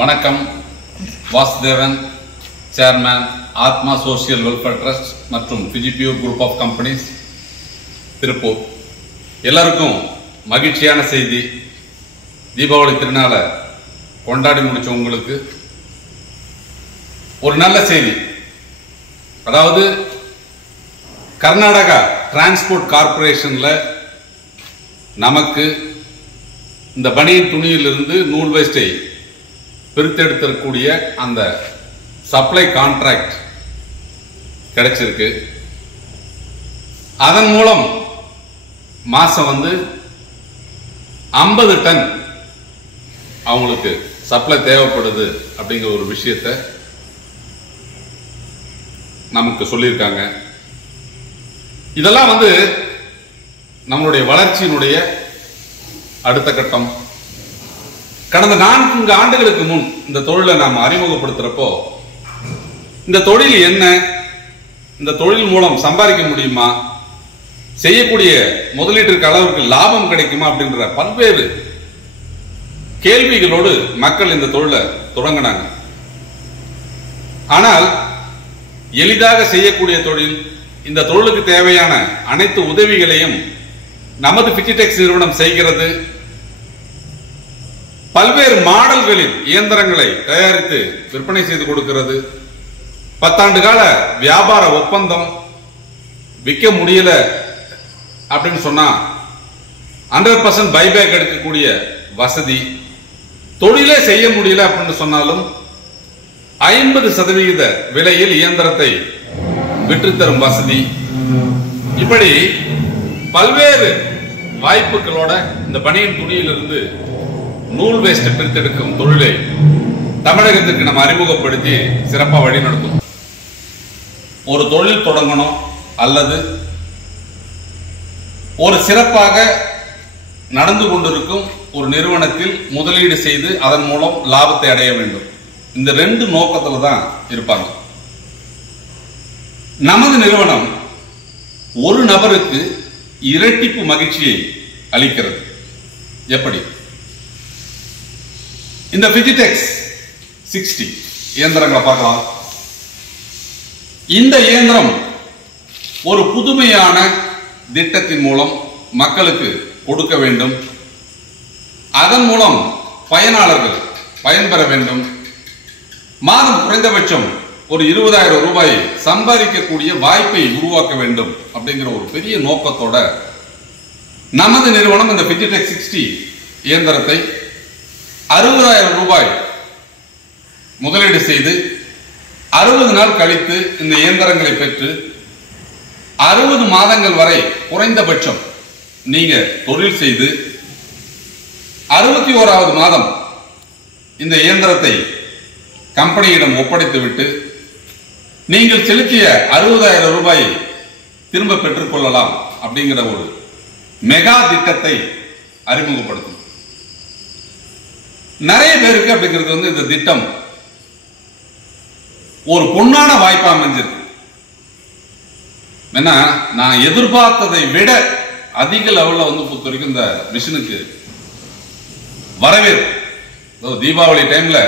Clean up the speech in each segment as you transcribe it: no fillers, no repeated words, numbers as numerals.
வணக்கம். வாசுதேவன், சேர்மேன், ஆத்மா social welfare trust மற்றும் பிஜிபியூ குரூப் ஆஃப் கம்பெனிஸ், திருப்பூர். எல்லாருக்கும் மகிழ்ச்சியான செய்தி. தீபாவளி திருநாளை கொண்டாடி முடிச்ச உங்களுக்கு ஒரு நல்ல செய்தி. அதாவது கர்நாடகா டிரான்ஸ்போர்ட் கார்பரேஷன்ல நமக்கு இந்த பனியன் துணியிலிருந்து நூல் வேஸ்டை பிரித்தெடுத்திருக்கக்கூடிய அந்த சப்ளை கான்ட்ராக்ட் கிடைச்சிருக்கு. அதன் மூலம் மாசம் 50 டன் அவங்களுக்கு சப்ளை தேவைப்படுது அப்படிங்கிற ஒரு விஷயத்தை நமக்கு சொல்லியிருக்காங்க. இதெல்லாம் நம்மளுடைய வளர்ச்சியினுடைய அடுத்த கட்டம். கடந்த 4 ஆண்டுகளுக்கு முன் இந்த தொழிலை நாம் அறிமுகப்படுத்துறப்போ இந்த தொழில் என்ன, இந்த தொழில் மூலம் சம்பாதிக்க முடியுமா, செய்யக்கூடிய முதலீட்டிற்கு அளவுக்கு லாபம் கிடைக்குமா அப்படின்ற பல்வேறு கேள்விகளோடு மக்கள் இந்த தொழிலை தொடங்கினாங்க. ஆனால் எளிதாக செய்யக்கூடிய தொழில், இந்த தொழிலுக்கு தேவையான அனைத்து உதவிகளையும் நமது பிஜிடெக்ஸ் நிறுவனம் செய்கிறது. பல்வேறு மாடல்களில் இயந்திரங்களை தயாரித்து விற்பனை செய்து கொடுக்கிறது. 10 ஆண்டு கால வியாபார ஒப்பந்தம். விற்க முடியல அப்படின்னு சொன்னா 100% பைபேக் எடுக்கக்கூடிய வசதி. தொழிலே செய்ய முடியல அப்படின்னு சொன்னாலும் 50% விலையில் இயந்திரத்தை விற்றுத்தரும் வசதி. இப்படி பல்வேறு வாய்ப்புகளோட இந்த பனியன் துணியிலிருந்து நூல் வேஸ்ட் பிரித்தெடுக்கும் தொழிலை தமிழகத்திற்கு நம்ம அறிமுகப்படுத்தி சிறப்பாக வழி நடத்தும். ஒரு தொழில் தொடங்கணும் அல்லது ஒரு சிறப்பாக நடந்து கொண்டிருக்கும் ஒரு நிறுவனத்தில் முதலீடு செய்து அதன் மூலம் லாபத்தை அடைய வேண்டும். இந்த 2 நோக்கத்துல தான் இருப்பாங்க. நமது நிறுவனம் ஒரு நபருக்கு இரட்டிப்பு மகிழ்ச்சியை அளிக்கிறது. எப்படி? இந்த பிஜிடெக்ஸ் 60 இயந்திரங்களை பார்க்கலாம். இந்த இயந்திரம் ஒரு புதுமையான திட்டத்தின் மூலம் மக்களுக்கு கொடுக்க வேண்டும். அதன் மூலம் பயனாளர்கள் பயன்பெற வேண்டும். மாதம் குறைந்தபட்சம் ஒரு 20,000 ரூபாயை சம்பாதிக்கக்கூடிய வாய்ப்பை உருவாக்க வேண்டும் அப்படிங்கிற ஒரு பெரிய நோக்கத்தோட நமது நிறுவனம் இந்த பிஜிடெக்ஸ் 60 இயந்திரத்தை 60,000 ரூபாய் முதலீடு செய்து 60 நாள் கழித்து இந்த இயந்திரங்களை பெற்று 60 மாதங்கள் வரை குறைந்தபட்சம் நீங்க தொழில் செய்து 61வது மாதம் இந்த இயந்திரத்தை கம்பெனியிடம் ஒப்படைத்துவிட்டு நீங்கள் செலுத்திய 60,000 ரூபாயை திரும்ப பெற்றுக் கொள்ளலாம் அப்படிங்கிற ஒரு மெகா திட்டத்தை அறிமுகப்படுத்தும். நிறைய பேருக்கு அப்படிங்கிறது இந்த திட்டம் ஒரு பொன்னான வாய்ப்பா அமைஞ்சிருக்கு. ஏன்னா நான் எதிர்பார்த்ததை விட அதிக லெவல்ல பொறுத்த வரைக்கும் இந்த மிஷினுக்கு வரவேற்பு. தீபாவளி டைம்ல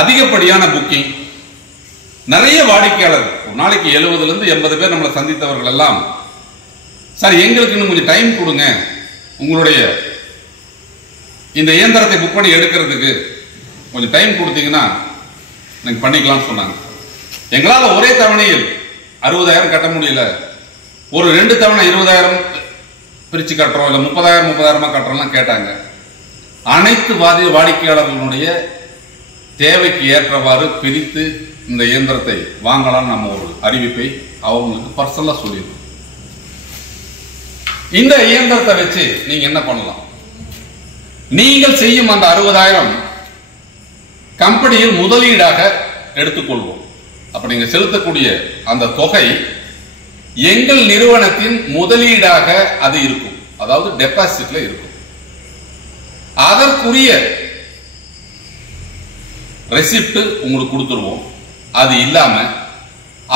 அதிகப்படியான புக்கிங், நிறைய வாடிக்கையாளர், ஒரு நாளைக்கு 70 to 80 பேர் நம்மளை சந்தித்தவர்கள் எல்லாம், சார் எங்களுக்கு இன்னும் கொஞ்சம் டைம் கொடுங்க, உங்களுடைய இந்த இயந்திரத்தை புக் பண்ணி எடுக்கிறதுக்கு கொஞ்சம் டைம் கொடுத்தீங்கன்னா நீங்க பண்ணிக்கலாம்னு சொன்னாங்க. எங்களால் ஒரே தவணையில் 60,000 கட்ட முடியல, ஒரு 2 தவணை 20,000 பிரிச்சு கட்டுறோம், இல்ல 30,000 கட்டுறோம்லாம் கேட்டாங்க. அனைத்து வாடிக்கையாளர்களுடைய தேவைக்கு ஏற்றவாறு பிரித்து இந்த இயந்திரத்தை வாங்கலாம் நம்ம ஒரு அறிவிப்பை அவங்களுக்கு பர்சனலா சொல்லியிருக்கோம். இந்த இயந்திரத்தை வச்சு நீங்க என்ன பண்ணலாம்? நீங்கள் செய்யும் அந்த 60,000 கம்பெனியில் முதலீடாக எடுத்துக்கொள்வோம். அப்ப நீங்க செலுத்தக்கூடிய அந்த தொகை எங்கள் நிறுவனத்தின் முதலீடாக அது இருக்கும், அதாவது டெபாசிட்ல இருக்கும். அதற்குரிய ரெசிப்ட் உங்களுக்கு கொடுத்துருவோம். அது இல்லாம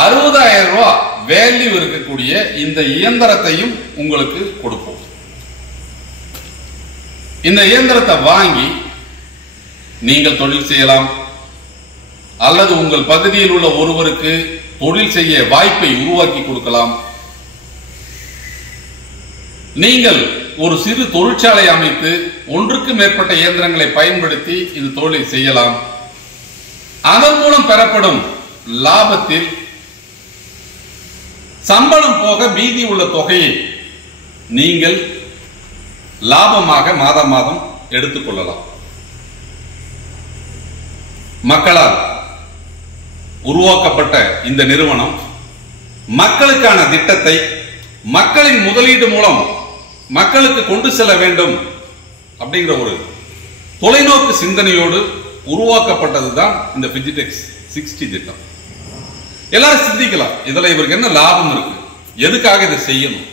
60,000 ரூபாய் வேல்யூ இருக்கக்கூடிய இந்த இயந்திரத்தையும் உங்களுக்கு கொடுப்போம். இந்த இயந்திரத்தை வாங்கி நீங்கள் தொழில் செய்யலாம், அல்லது உங்கள் பகுதியில் உள்ள ஒருவருக்கு தொழில் செய்ய வாய்ப்பை உருவாக்கி கொடுக்கலாம். நீங்கள் ஒரு சிறு தொழிற்சாலை அமைத்து ஒன்றுக்கு மேற்பட்ட இயந்திரங்களை பயன்படுத்தி இந்த தொழிலை செய்யலாம். அதன் மூலம் பெறப்படும் லாபத்தில் சம்பளம் போக மீதி உள்ள தொகையை நீங்கள் லாபமாக மாதம் மாதம் எடுத்துக்கொள்ளலாம். மக்களால் உருவாக்கப்பட்ட இந்த நிறுவனம் மக்களுக்கான திட்டத்தை மக்களின் முதலீடு மூலம் மக்களுக்கு கொண்டு செல்ல வேண்டும் அப்படிங்கிற ஒரு தொலைநோக்கு சிந்தனையோடு உருவாக்கப்பட்டதுதான் இந்த பிஜிடெக்ஸ் 60 திட்டம். எல்லாரும் சிந்திக்கலாம், இதுல இவருக்கு என்ன லாபம் இருக்கு, எதுக்காக இதை செய்யணும்.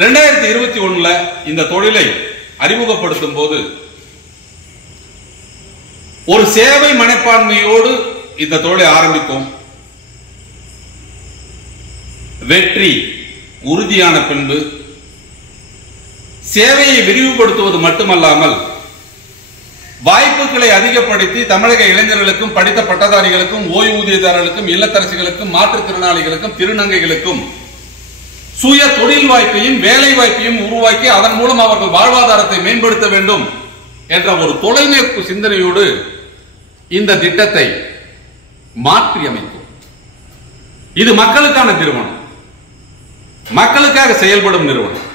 2021 இந்த தொழிலை அறிமுகப்படுத்தும் போது ஒரு சேவை மனப்பான்மையோடு இந்த தொழிலை ஆரம்பித்தோம். வெற்றி உறுதியான பின்பு சேவையை விரிவுபடுத்துவது மட்டுமல்லாமல் வாய்ப்புகளை அதிகப்படுத்தி தமிழக இளைஞர்களுக்கும் படித்த பட்டதாரிகளுக்கும் ஓய்வூதியதாரர்களுக்கும் இல்லத்தரசிகளுக்கும் மாற்றுத்திறனாளிகளுக்கும் திருநங்கைகளுக்கும் சுய தொழில் வாய்ப்பையும் வேலை வாய்ப்பையும் உருவாக்கி அதன் மூலம் அவர்கள் வாழ்வாதாரத்தை மேம்படுத்த வேண்டும் என்ற ஒரு தொலைநோக்கு சிந்தனையோடு இந்த திட்டத்தை மாற்றி அமைத்தோம். இது மக்களுக்கான நிறுவனம், மக்களுக்காக செயல்படும் நிறுவனம்.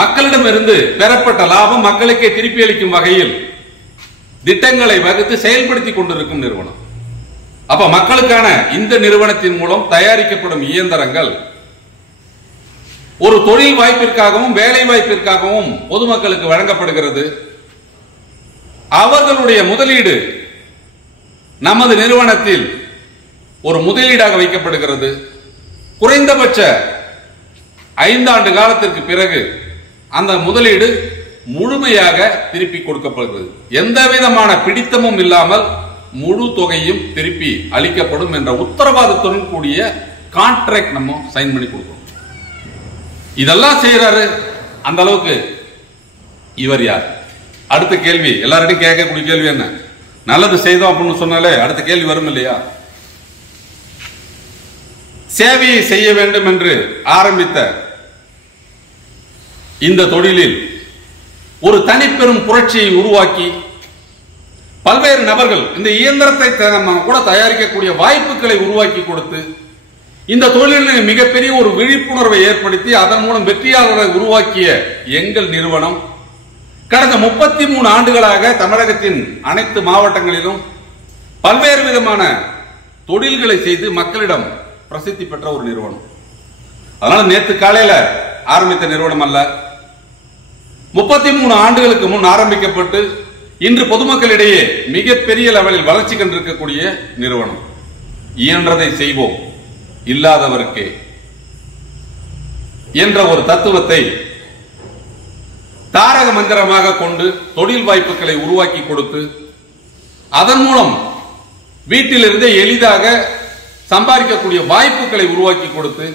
மக்களிடமிருந்து பெறப்பட்ட லாபம் மக்களுக்கே திருப்பி அளிக்கும் வகையில் திட்டங்களை வகுத்து செயல்படுத்திக் கொண்டிருக்கும் நிறுவனம். அப்ப மக்களுக்கான இந்த நிறுவனத்தின் மூலம் தயாரிக்கப்படும் இயந்திரங்கள் ஒரு தொழில் வாய்ப்பிற்காகவும் வேலை வாய்ப்பிற்காகவும் பொதுமக்களுக்கு வழங்கப்படுகிறது. அவர்களுடைய முதலீடு நமது நிறுவனத்தில் ஒரு முதலீடாக வைக்கப்படுகிறது. குறைந்தபட்ச 5 ஆண்டு காலத்திற்கு பிறகு அந்த முதலீடு முழுமையாக திருப்பி கொடுக்கப்படுகிறது. எந்த விதமான பிடித்தமும் இல்லாமல் முழு தொகையும் திருப்பி அளிக்கப்படும் என்ற உத்தரவாதத்துடன் கூடிய கான்ட்ராக்ட் நம்ம சைன் பண்ணி கொடுக்கிறோம். இதெல்லாம் செய்யறாரு. அந்த அளவுக்கு இவர் யார்? அடுத்த கேள்வி எல்லார்ட்டையும் கேட்கக்கூடிய கேள்வி என்ன? நல்லது செய்தோம் அப்படின்னு சொன்னாலே அடுத்த கேள்வி வரும் இல்லையா? சேவையை செய்ய வேண்டும் என்று ஆரம்பித்த இந்த தொழிலில் ஒரு தனிப்பெரும் புரட்சியை உருவாக்கி பல்வேறு நபர்கள் இந்த இயந்திரத்தை கூட தயாரிக்கக்கூடிய வாய்ப்புகளை உருவாக்கி கொடுத்து இந்த தொழிலில் மிகப்பெரிய ஒரு விழிப்புணர்வை ஏற்படுத்தி அதன் மூலம் வெற்றியாளர்களை உருவாக்கிய எங்கள் நிறுவனம் கடந்த 33 ஆண்டுகளாக தமிழகத்தின் அனைத்து மாவட்டங்களிலும் பல்வேறு விதமான தொழில்களை செய்து மக்களிடம் பிரசித்தி பெற்ற ஒரு நிறுவனம். அதனால நேற்று காலையில ஆரம்பித்த நிறுவனம் அல்ல, 33 ஆண்டுகளுக்கு முன் ஆரம்பிக்கப்பட்டு இன்று பொதுமக்களிடையே மிகப்பெரிய லெவலில் வளர்ச்சி கண்டிருக்கக்கூடிய நிறுவனம். இயன்றதை செய்வோம், இல்லாதவருக்கே என்ற ஒரு தத்துவத்தை தாரக மந்திரமாக கொண்டு தொழில் வாய்ப்புகளை உருவாக்கி கொடுத்து அதன் மூலம் வீட்டிலிருந்தே எளிதாக சம்பாதிக்கக்கூடிய வாய்ப்புகளை உருவாக்கி கொடுத்து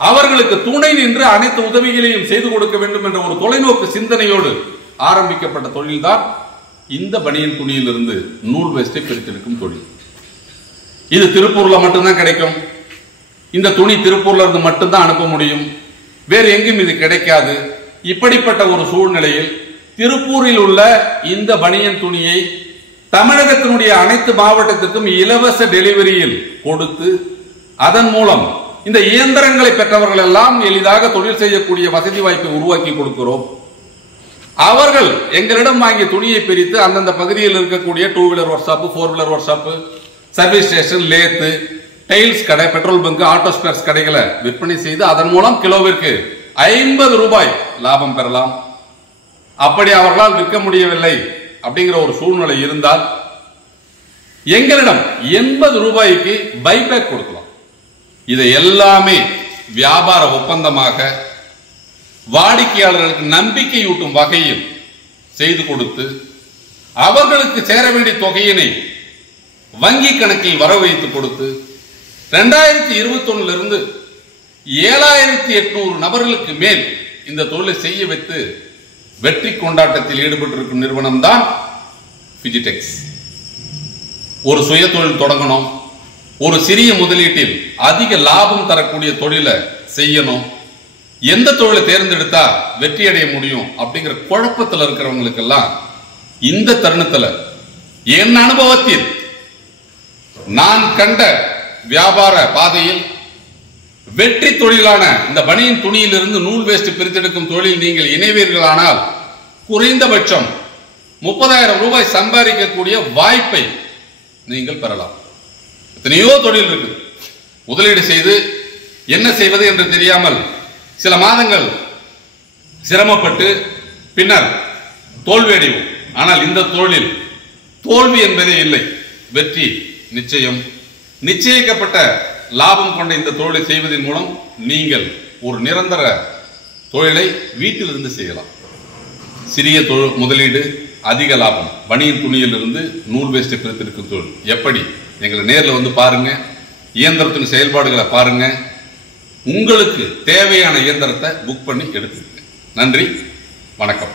அவர்களுக்கு துணை நின்று அனைத்து உதவிகளையும் செய்து கொடுக்க வேண்டும் என்ற ஒரு தொலைநோக்கு சிந்தனையோடு ஆரம்பிக்கப்பட்ட தொழில்தான் இந்த பனியன் துணியிலிருந்து நூல் வேஸ்டை பிரித்தெடுக்கும் தொழில். இது திருப்பூர்ல மட்டும்தான் கிடைக்கும். இந்த துணி திருப்பூர்ல இருந்து மட்டும்தான் அனுப்ப முடியும், வேறு எங்கும் இது கிடைக்காது. இப்படிப்பட்ட ஒரு சூழ்நிலையில் திருப்பூரில் உள்ள இந்த பனியன் துணியை தமிழகத்தினுடைய அனைத்து மாவட்டத்திற்கும் இலவச டெலிவரியில் கொடுத்து அதன் மூலம் இந்த இயந்திரங்களை பெற்றவர்கள் எல்லாம் எளிதாக தொழில் செய்யக்கூடிய வசதி வாய்ப்பை உருவாக்கி கொடுக்கிறோம். அவர்கள் எங்களிடம் வாங்கிய துணியை பிரித்து அந்தந்த பகுதியில் இருக்கக்கூடிய 2 wheeler work shop, 4 wheeler work shop, service station, lathe, tiles கடை, பெட்ரோல் பங்க், ஆட்டோ ஸ்பேர்ஸ் கடைகளை விற்பனை செய்து அதன் மூலம் கிலோவிற்கு 50 ரூபாய் லாபம் பெறலாம். அப்படி அவர்களால் விற்க முடியவில்லை அப்படிங்கிற ஒரு சூழ்நிலை இருந்தால் எங்களிடம் 80 ரூபாய்க்கு பைபேக் கொடுக்கலாம். இதை எல்லாமே வியாபார ஒப்பந்தமாக வாடிக்கையாளர்களுக்கு நம்பிக்கையூட்டும் வகையில் செய்து கொடுத்து அவர்களுக்கு சேர வேண்டிய தொகையினை வங்கி கணக்கில் வர வைத்து கொடுத்து 2021 இருந்து 7800 நபர்களுக்கு மேல் இந்த தொழிலை செய்ய வைத்து வெற்றி கொண்டாட்டத்தில் ஈடுபட்டிருக்கும் நிறுவனம் தான் பிஜிடெக்ஸ். ஒரு சுய தொழில் தொடங்கணும், ஒரு சிறிய முதலீட்டில் அதிக லாபம் தரக்கூடிய தொழிலை செய்யணும், எந்த தொழிலை தேர்ந்தெடுத்தா வெற்றி அடைய முடியும் அப்படிங்கிற குழப்பத்தில் இருக்கிறவங்களுக்கெல்லாம் இந்த தருணத்துல என் அனுபவத்தில் நான் கண்ட வியாபார பாதையில் வெற்றி தொழிலான இந்த பனியின் துணியிலிருந்து நூல் வேஸ்ட் பிரித்தெடுக்கும் தொழில் நீங்கள் இணைவீர்களானால் குறைந்தபட்சம் 30,000 ரூபாய் சம்பாதிக்கக்கூடிய வாய்ப்பை நீங்கள் பெறலாம். எத்தனையோ தொழில் இருக்கு. முதலீடு செய்து என்ன செய்வது என்று தெரியாமல் சில மாதங்கள் சிரமப்பட்டு பின்னர் தோல்வி அடைவோம். ஆனால் இந்த தொழில் தோல்வி என்பதே இல்லை, வெற்றி நிச்சயம். நிச்சயிக்கப்பட்ட லாபம் கொண்ட இந்த தொழிலை செய்வதன் மூலம் நீங்கள் ஒரு நிரந்தர தொழிலை வீட்டிலிருந்து செய்யலாம். சிறிய முதலீடு, அதிக லாபம். பனியின் துணியில் இருந்து நூல் வேஸ்ட் பிரித்தெடுக்கும் தொழில் எப்படி? எங்களை நேரில் வந்து பாருங்க, இயந்திரத்தின் செயல்பாடுகளை பாருங்க, உங்களுக்கு தேவையான இயந்திரத்தை புக் பண்ணி எடுத்துக்கங்க. நன்றி, வணக்கம்.